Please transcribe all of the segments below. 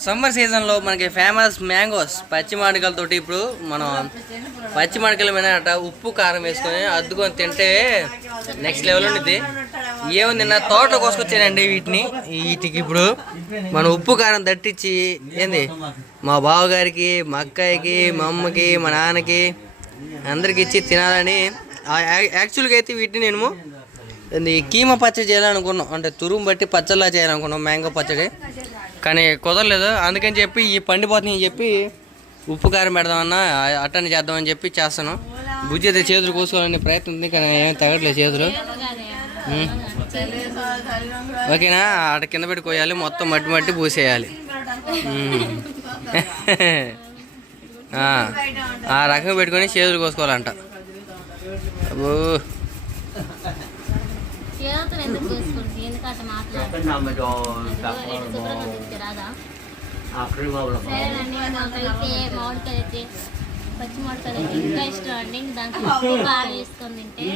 Summer సీజన్లో మనకి famous mangoes పచ్చి మామిడికాయలతోటి ఇప్పుడు మనం పచ్చి మామిడికాయల మీద ఉప్పు కారం వేసుకొని అద్దుకొని తింటే నెక్స్ట్ లెవెల్ ఉండిద్ది. ఏముంది నిన్న తోటలో కోసుకొచ్చానండి వీటిని. వీటికి ఇప్పుడు మనం ఉప్పు కారం దట్టించి ఏంది? మా బావగారికి మా అక్కయ్యకి మా అమ్మకి మా నాన్నకి అందరికి ఇచ్చి తినాలని ఆ- యాక్చువల్గా అయితే వీటిని నేను కీమ పచ్చడి చేయాలనుకున్నాం. అంటే తురుము బట్టి పచ్చడిలా చేయాలనుకున్నాం మ్యాంగో పచ్చడి. కానీ కుదరలేదు. అందుకని చెప్పి ఈ పండిపోతుంది అని చెప్పి ఉప్పు కారం పెడదామన్నా అట్టని చేద్దామని చెప్పి చేస్తాను బుజ్జి అయితే చేతులు కోసుకోవాలని ప్రయత్నం ఉంది కానీ ఏం తగ్గట్లేదు చేతులు. ఓకేనా? అక్కడ కింద పెట్టి కోయాలి మొత్తం మట్టి మట్టి పూసేయాలి. ఆ, ఆ రకంగా పెట్టుకొని చేతులు కోసుకోవాలంట. అబ్బో. చేతులు ఎందుకు కోసుకుంటుంది ఎందుకంటే మాట్లాడు శుభ్రంగా తీసుకురాదా సరేనండి మాకైతే మామిడికాయ అయితే పచ్చి మామిడికాయ ఇంకా ఇష్టం అండి. ఇంక దాంట్లో ఉప్పు కారం వేసుకొని తింటే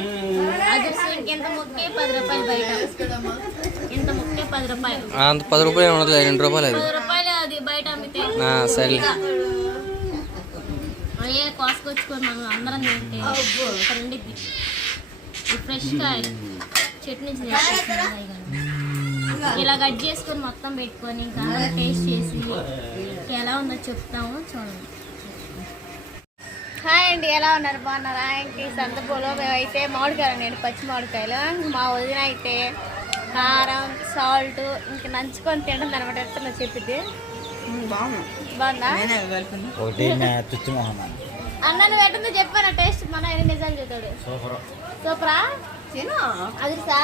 అదర్స్ ఇంకెంత ముక్కే పది రూపాయలు బయట. ఇంత ముక్కే పది రూపాయలు. అంత పది రూపాయలు ఉండదు రెండు రూపాయలు అది. పది రూపాయలు అది బయట అమ్మితే. ఆ, సరే అయ్యే కోసుకొచ్చుకొని మనం అందరం తింటే ఇక్కడ చెట్టు నుంచి. ఇలా కట్ చేసుకొని మొత్తం పెట్టుకొని ఇంకా టేస్ట్ చేసి ఎలా ఉందో చెప్తాము చూడండి. హాయ్ అండి ఎలా ఉన్నారు? బాగున్నారా? ఇంక సంతపూలో మేమైతే మామిడికాయలు నేను పచ్చి మామిడికాయలు. మా వదిన అయితే కారం సాల్ట్ ఇంక నంచుకొని తింటుంది అనమాట ఎట్లా చెప్పిద్ది? బాగుందా? ఒకటి తుచ్చి మొహమ్మద్ అన్న నువ్వు ఎట్టుందో చెప్పాను టేస్ట్ మన ఎన్ని నిజాలు చెప్తాడు సూపర్. సూపరా? అది సా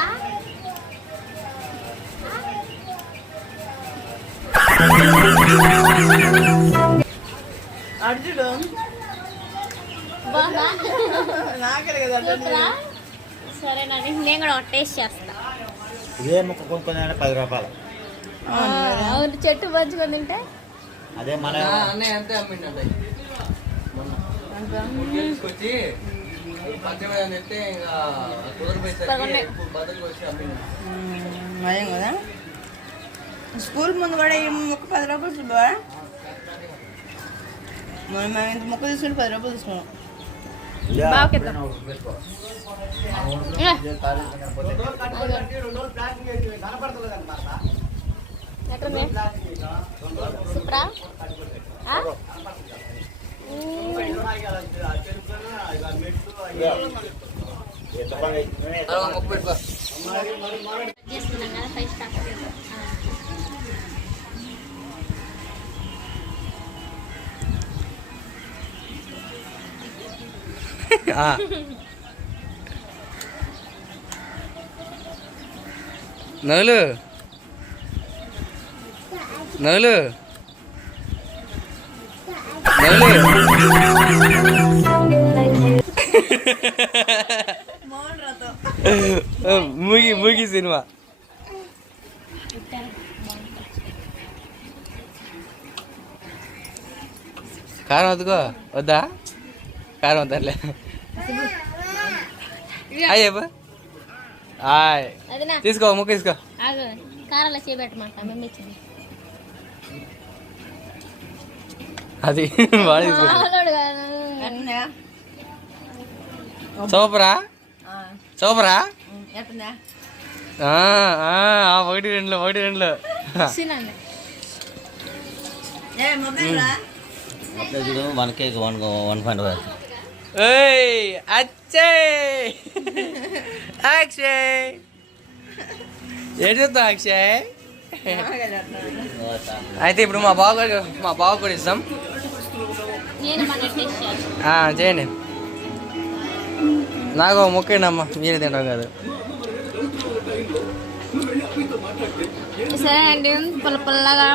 అర్జుడు సరేనండి నేను కూడా ఒక టేస్ట్ చేస్తా. ఇదే ముక్క కొనుక్కుందంటే పది రూపాయలు. అవును చెట్టు పంచుకొని తింటే అదే మన అన్నయ్య అంతే అమ్మిండంట తీసుకొచ్చి పచ్చడి మీద తెస్తే ఇంకా కుదిరిపోయేసరికి బదులు వచ్చి అమ్మిండు మయం కదా? స్కూల్ ముందు కూడా ఈ ముక్క పది రూపాయలు సుబ్బా మనం మేము ఇంత ముక్క తీసుకుని పది రూపాయలు తీసుకున్నాం. సూపరా? ఆ? ఎంత పని అలా మొక్క పెట్టుకో చేసుకున్నాం కదా ఫైవ్ స్టార్ ఆ. మూగి మూగి సినిమా. కారం వద్దుకో వద్దా? కారం వద్దలే. అయ్యప్ప ఆయ్ అదినా తీసుకో ముక్క తీసుకో. కారాల మమ్మీ ఇచ్చింది. అది వాడు సూపరా ఒకటి రెండు ఒకటి రెండు one cake one one point five ఏయ్ అచ్చే అక్షయ్! ఏం చెప్తావు అక్షయ్? అయితే ఇప్పుడు మా బావ కూడా మా బావ కూడా ఇస్తాం. చేయండి. నాకు ఒక ముక్క అమ్మ మీరే తింటాం కాదు. సరే అండి పుల్ల పుల్లగా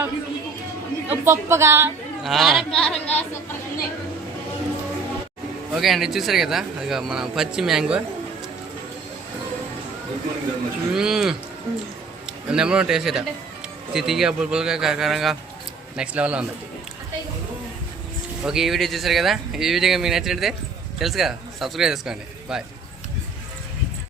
ఉప్పు ఉప్పుగా ఆ. కారం కారంగా సూపర్ ఉంది. ఓకే అండి చూసారు కదా అది మన పచ్చి మ్యాంగో. నెంబర్ వన్ టేస్ట్ అయితే. తితిగా బుల్బుల్గా కారంగా నెక్స్ట్ లెవెల్లో ఉంది. ఓకే ఈ వీడియో చూసారు కదా? ఈ వీడియో మీకు నచ్చినట్టే తెలుసుగా. సబ్స్క్రైబ్ చేసుకోండి. బాయ్